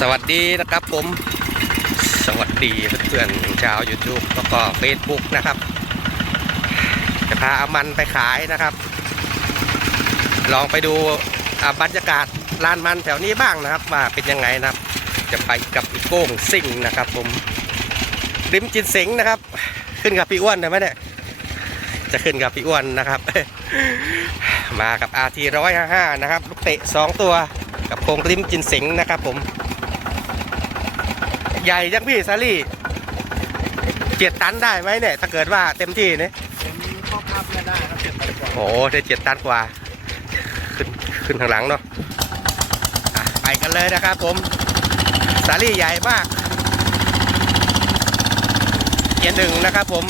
สวัสดีนะครับผม สวัสดีเพื่อนๆชาว YouTube แล้วก็ Facebook นะครับ จะพาเอามันไปขายนะครับ ลองไปดูบรรยากาศลานมันแถวนี้บ้างนะครับ ว่าเป็นยังไงนะครับ จะไปกับอีโก้งซิ่งนะครับผมริมจินเสงนะครับ ขึ้นกับพี่อ้วนได้ไหมเนี่ยจะขึ้นกับพี่อ้วนนะครับ มากับ RT 155นะครับ ลูกเตะ 2 ตัวกับโครงริมจินเสงนะครับผม ใหญ่ยังพี่ซารี่เจ็ดตันได้ไหมเนี่ย ถ้าเกิดว่าเต็มที่เนี่ยผมข้อภาพไม่ได้ครับเจ็ดตันกว่าโอ้โหได้เจ็ดตันกว่า ขึ้นขึ้นทางหลังเนาะอะไปกันเลยนะครับผมซารี่ใหญ่มากเกียร์หนึ่งนะครับผม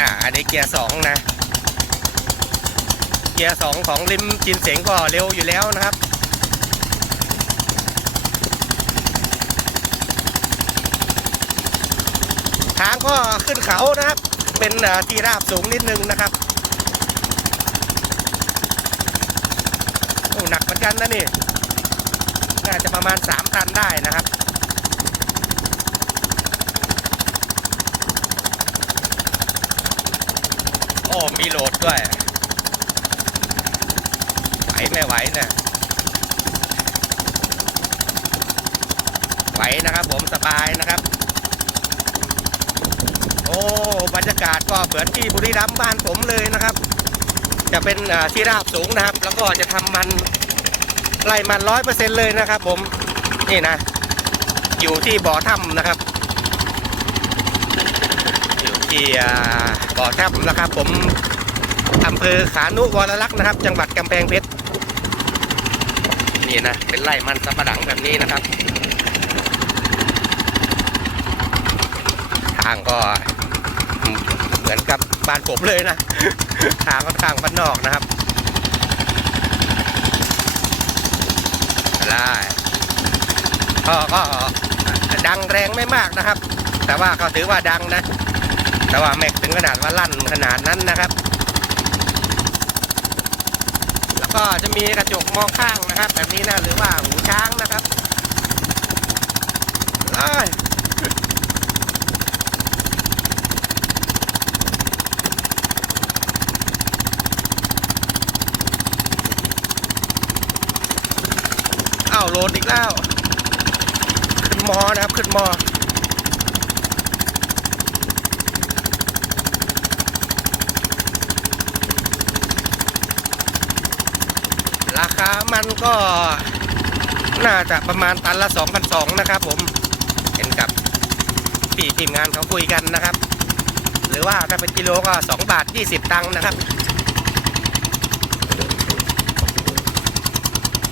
อ่าอันนี้เกียร์สองนะ เกียร์สองของริมจินเสงก็เร็วอยู่แล้วนะครับ ทางก็ขึ้นเขานะครับ เป็นที่ราบสูงนิดนึงนะครับโอ้หนักเหมือนกันนะนี่ น่าจะประมาณ3ตันได้นะครับโอ้มีโหลดด้วยไหวไม่ไหวเนี่ยไหวนะครับผมสบายนะครับ บรรยากาศก็เหมือนที่บุรีรัมย์บ้านผมเลยนะครับ จะเป็นที่ราบสูงนะครับ แล้วก็จะทำมันไล่มันร้อยเปอร์เซ็นต์เลยนะครับ ผมนี่นะ อยู่ที่บ่อถ้ำนะครับ อยู่ที่บ่อถ้ำนะครับ ผมอำเภอขานุวรลักษณ์นะครับ จังหวัดกำแพงเพชรนี่นะเป็นไร่มันสำปะหลังแบบนี้นะครับ ทางก็ บ้านผมเลยนะทางค่อนข้างบ้านนอกนะครับได้ก็ก็ดังแรงไม่มากนะครับ แต่ว่าก็ถือว่าดังนะ แต่ว่าไม่ถึงขนาดว่าลั่นขนาดนั้นนะครับ แล้วก็จะมีกระจกมองข้างนะครับ แบบนี้นะหรือว่าหูช้างนะครับเอ้ย อ้าวโหลดอีกแล้ว ขึ้นมอนะครับ ขึ้นมอราคามันก็น่าจะประมาณตันละ 2,200 นะครับผม เห็นกับพี่ทีมงานเขาคุยกันนะครับ หรือว่าถ้าเป็นกิโลก็ 2 บาท 20 ตังค์นะครับ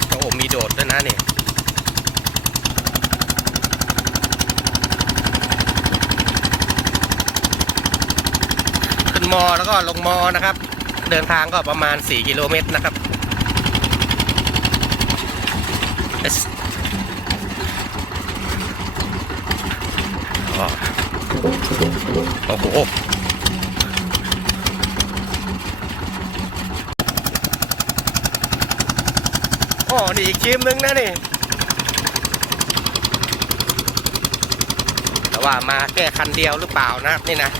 โอ้มีโดดด้วยนะเนี่ขึ้น มอแล้วก็ลงมอนะครับ เดินทางก็ประมาณ 4 กิโลเมตรนะครับโอ้โหอ๋อนี่อีกทีมหนึงนะนี่ แต่ว่ามาแค่คันเดียวหรือเปล่านะนี่นะ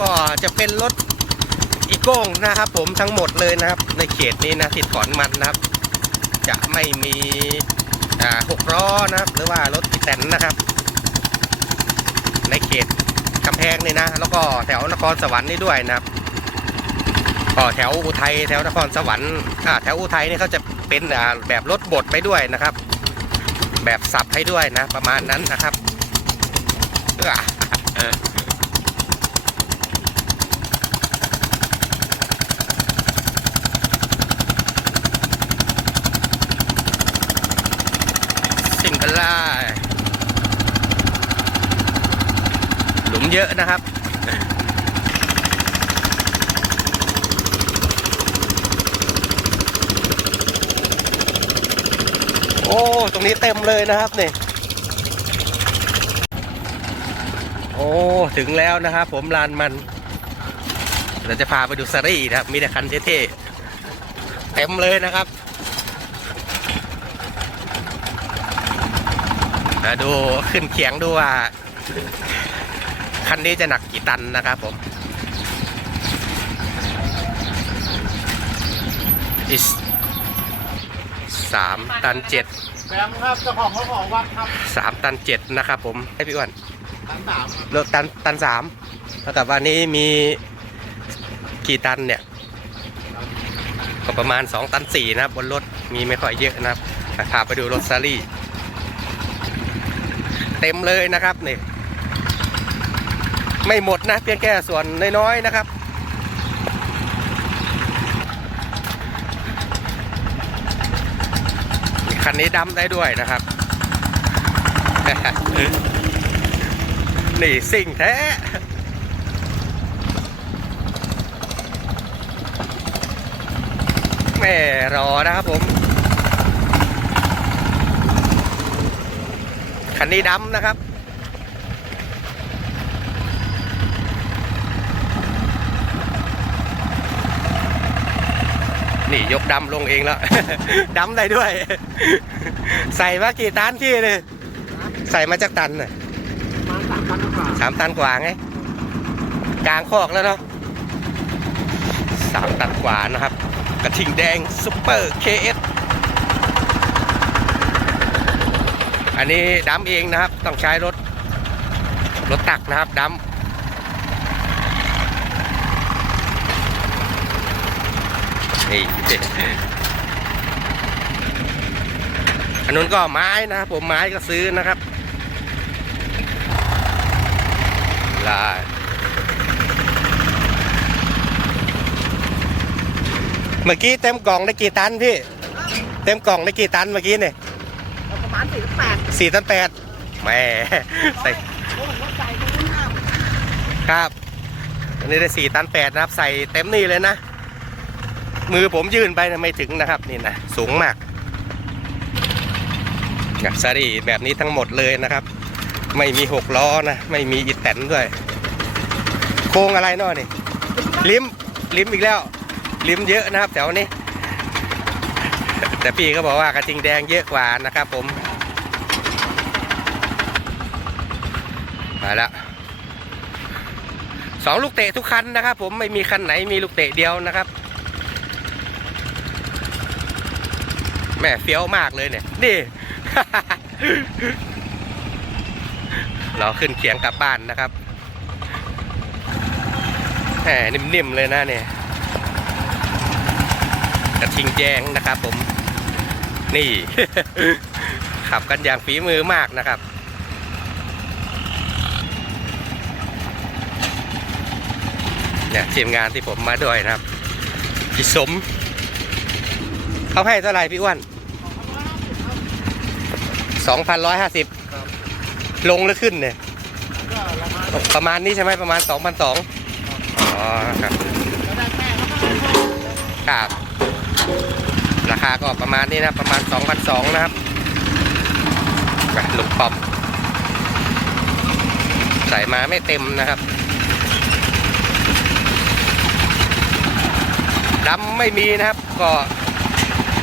ก็จะเป็นรถอีโก้งนะครับ ผมทั้งหมดเลยนะครับ ในเขตนี้นะที่ถอนมันนะครับ จะไม่มีหกล้อนะครับ หรือว่ารถอีแตนนะครับ ในเขตกำแพงนี่นะ แล้วก็แถวนครสวรรค์นี่ด้วยนะครับก็แถวอุทัยแถวนครสวรรค์แถวอุทัยนี่เขาจะเป็นแบบรถบดไปด้วยนะครับ แบบสับให้ด้วยนะ ประมาณนั้นนะครับเอื้อเออสิ่งกันไล่หลุม เยอะนะครับ โอ้ ตรงนี้เต็มเลยนะครับนี่ โอ้ ถึงแล้วนะครับผมลานมัน เราจะพาไปดูซารี่นะครับ มีแต่คันเท่ๆ เต็มเลยนะครับมาดูขึ้นเขียงดูว่า คันนี้จะหนักกี่ตันนะครับผม is สามตันเจ็ดแบมครับเจ้าของเขาขอวัดครับสามตันเจ็ดนะครับผมให้พี่อ้วนตันสามรถตันตันสามแล้วกับวันนี้มีกี่ตันเนี่ย ก็ประมาณ 2 ตันสี่นะครับ บนรถมีไม่ค่อยเยอะนะครับพาไปดูรถซารี่ เต็มเลยนะครับนี่ ไม่หมดนะเพียงแค่ส่วนน้อยๆนะครับ คันนี้ดำได้ด้วยนะครับ นี่สิ่งแท้แม่รอนะครับผมคันนี้ดำนะครับ นี่ยกดำลงเองแล้ว ดำได้ด้วย ใส่มากี่ตันที่เลยใส่มาจากตันน่ะมาสามพันกว่าสามตันกว่าไง กลางคอกแล้วเนาะสามตันกว่านะครับ กระทิงแดงซุปเปอร์เคเอสอันนี้ดัมเองนะครับ ต้องใช้รถ รถตักนะครับดัม อันนู้นก็ไม้นะครับผมไม้ก็ซื้อนะครับลาเมื่อกี้เต็มกล่องได้กี่ตันพี่ เต็มกล่องได้กี่ตันเมื่อกี้เนี่ยประมาณสี่แปดสี่ตันแปดแหม่ใส่โอ้โหว่าใจตรงนี้ห้ามครับอันนี้ได้สี่ตันแปดนะครับ ใส่เต็มนี่เลยนะ มือผมยื่นไปนะไม่ถึงนะครับนี่นะสูงมากอยารีแบบนี้ทั้งหมดเลยนะครับ ไม่มีหกล้อนะไม่มีอีแตนด้วย โค้งอะไรนาะนี่ลิ้มลิ้มอีกแล้ว ลิ้มเยอะนะครับแถวนี้ แต่พี่ก็บอกว่ากระทิงแดงเยอะกว่านะครับผมมาแล้วสองลูกเตะทุกคันนะครับ ผมไม่มีคันไหนมีลูกเตะเดียวนะครับ ม่เฟี้ยวมากเลยเนี่ย นี่ เราขึ้นเขียงกลับบ้านนะครับแหมนิ่มๆเลยนะเนี่ย กระทิงแจงนะครับผม นี่ ขับกันอย่างฝีมือมากนะครับเนี่ยทีมงานที่ผมมาด้วยนะครับพี่สมเขาให้เท่าไหร่พี่อ้วน สองพันร้อยห้าสิบลงหรือขึ้นเนี่ย ก็ราคาประมาณนี้ใช่ไหมประมาณสองพันสองอ๋อครับแล้วได้แป้งแล้วก็ครับราคาก็ประมาณนี้นะประมาณ 2,200นะครับแบบลูกปอม ใส่มาไม่เต็มนะครับดำไม่มีนะครับ ก็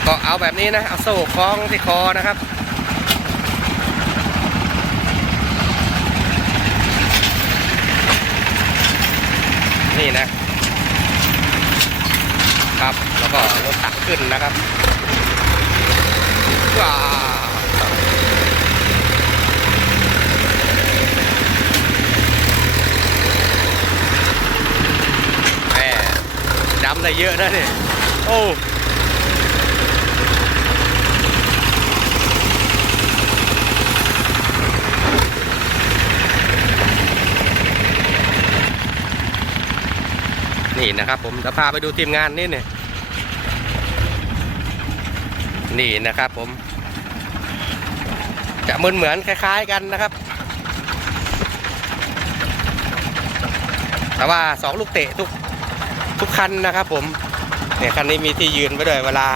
ก็เอาแบบนี้นะ เอาโซ่คล้องที่คอนะครับ นี่นะครับ แล้วก็รถตักขึ้นนะครับว้าแหมดำได้เยอะนะเนี่ยโอ้ นี่นะครับ ผมจะพาไปดูทีมงานนี่เนี่ยนี่นะครับ ผม จะเหมือนเหมือนคล้าย ๆกันนะครับ แต่ว่าสองลูกเตะทุกทุกคันนะครับ ผมเนี่ยคันนี้มีที่ยืนไว้ด้วยเวลา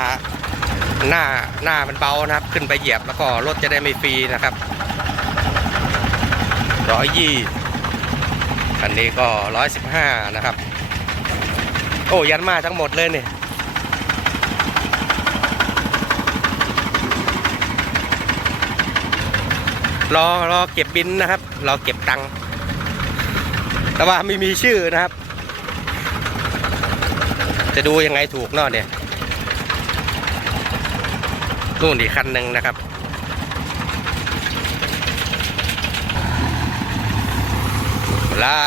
หน้าหน้ามันเบานะครับ ขึ้นไปเหยียบแล้วก็รถจะได้ไม่ฟรีนะครับร้อยยี่คันนี้ก็ร้อยสิบห้านะครับ โอ้ยันมาทั้งหมดเลยเนี่ยรอรอเก็บบินนะครับ รอเก็บตังค์แต่ว่าไม่มีชื่อนะครับ จะดูยังไงถูกเนาะเนี่ยนู่นอีกคันหนึ่งนะครับ ไล่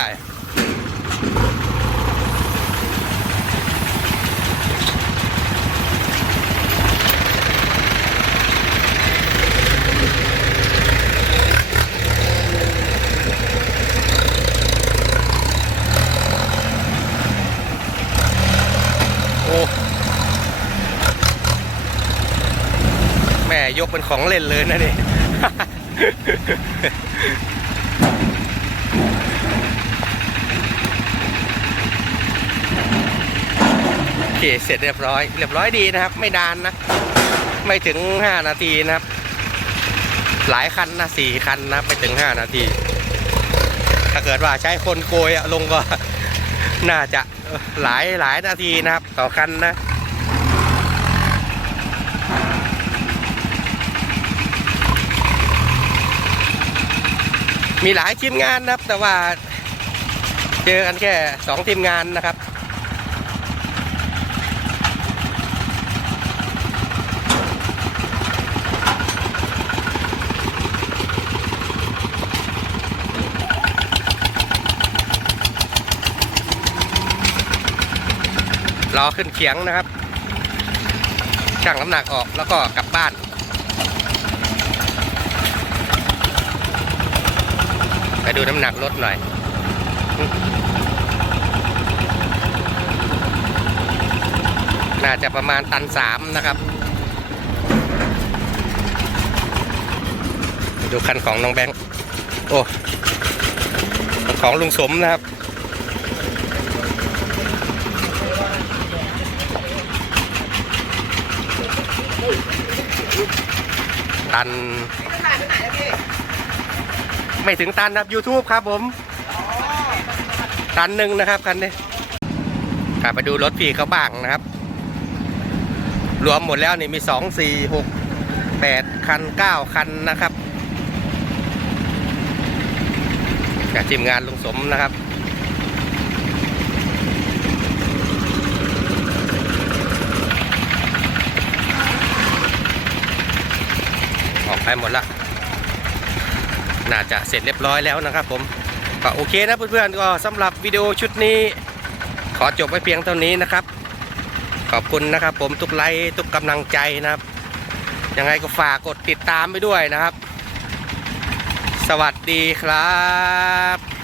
ยกเป็นของเล่นเลยนะนี่ โอเค เสร็จเรียบร้อย เรียบร้อยดีนะครับ ไม่นานนะ ไม่ถึง 5 นาทีนะครับ หลายคันนะสี่คันนะไม่ถึง 5 นาที ถ้าเกิดว่าใช้คนโกยอะลงก็ น่าจะหลายหลายนาทีนะครับ ต่อคันนะ มีหลายทีมงานนะครับ แต่ว่าเจอกันแค่สองทีมงานนะครับรอขึ้นเขียงนะครับชั่งน้ำหนักออกแล้วก็กลับบ้าน ไปดูน้ำหนักรถหน่อย น่าจะประมาณตันสามนะครับ ดูคันของน้องแบงค์ โอ้ ของลุงสมนะครับตัน ไม่ได้ไปไหนแล้วพี่ ไม่ถึงตันครับ YouTube ครับผม ตันหนึ่งนะครับคันนี้กลับไปดูรถพี่เขาบ้างนะครับ รวมหมดแล้วนี่มีสองสี่หกแปดคันเก้าคันนะครับจากทีมงานลุงสมนะครับออกไปหมดละ น่าจะเสร็จเรียบร้อยแล้วนะครับผมก็โอเคนะเพื่อนๆก็สำหรับวิดีโอชุดนี้ ขอจบไว้เพียงเท่านี้นะครับ ขอบคุณนะครับผมทุกไลค์ทุกกำลังใจนะครับ ยังไงก็ฝากกดติดตามไปด้วยนะครับ สวัสดีครับ